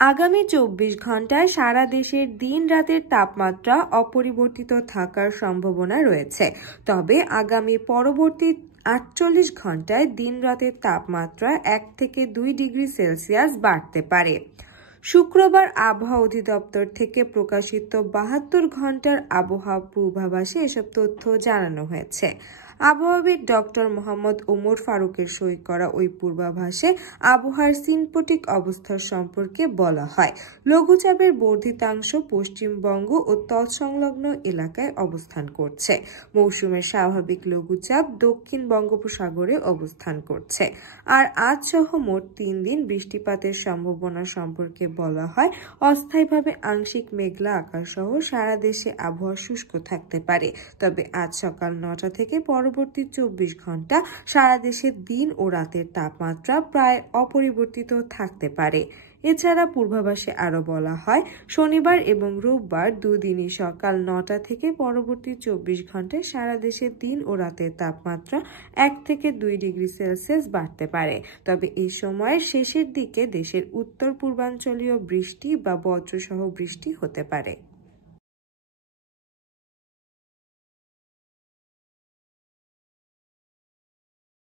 আগামী 24 ঘন্টায় সারা দেশের দিন রাতের তাপমাত্রা অপরিবর্তিত থাকার সম্ভাবনা রয়েছে। তবে আগামী পরবর্তী 48 ঘন্টায় দিন রাতের তাপমাত্রা 1 থেকে 2 ডিগ্রি সেলসিয়াস বাড়তে পারে। শুক্রবার আবহাওয়া অধিদপ্তর থেকে প্রকাশিত 72 ঘন্টার আবহাওয়া পূর্বাভাসে এসব তথ্য জানানো হয়েছে। আবহাওয়াবিদ ডক্টর মোহাম্মদ ওমর ফারুকের সই করা ওই পূর্বাভাসে আবহাওয়ার সিনপটিক অবস্থার সম্পর্কে বলা হয়, লঘুচাপের বর্ধিতাংশ পশ্চিমবঙ্গ ও তৎসংলগ্ন এলাকায় অবস্থান করছে। মৌসুমের স্বাভাবিক লঘুচাপ দক্ষিণ বঙ্গোপসাগরে অবস্থান করছে। আর আজ সহ মোট 3 দিন বৃষ্টিপাতের সম্ভাবনা সম্পর্কে বলা হয়, অস্থায়ীভাবে আংশিক মেঘলা আকাশ সহ সারা দেশে আবহাওয়া শুষ্ক থাকতে পারে। তবে আজ সকাল 9টা থেকে পরবর্তী 24 ঘন্টা সারা দেশে দিন ও রাতের তাপমাত্রা প্রায় অপরিবর্তিত থাকতে পারে। এছাড়া পূর্বাভাসে আরও বলা হয়, শনিবার এবং রোববার দুদিনই সকাল 9টা থেকে পরবর্তী 24 ঘন্টায় সারা দেশে দিন ও রাতের তাপমাত্রা 1 থেকে 2 ডিগ্রি সেলসিয়াস বাড়তে পারে। তবে এই সময়ের শেষের দিকে দেশের উত্তর পূর্বাঞ্চলীয় বৃষ্টি বা বজ্রসহ বৃষ্টি হতে পারে।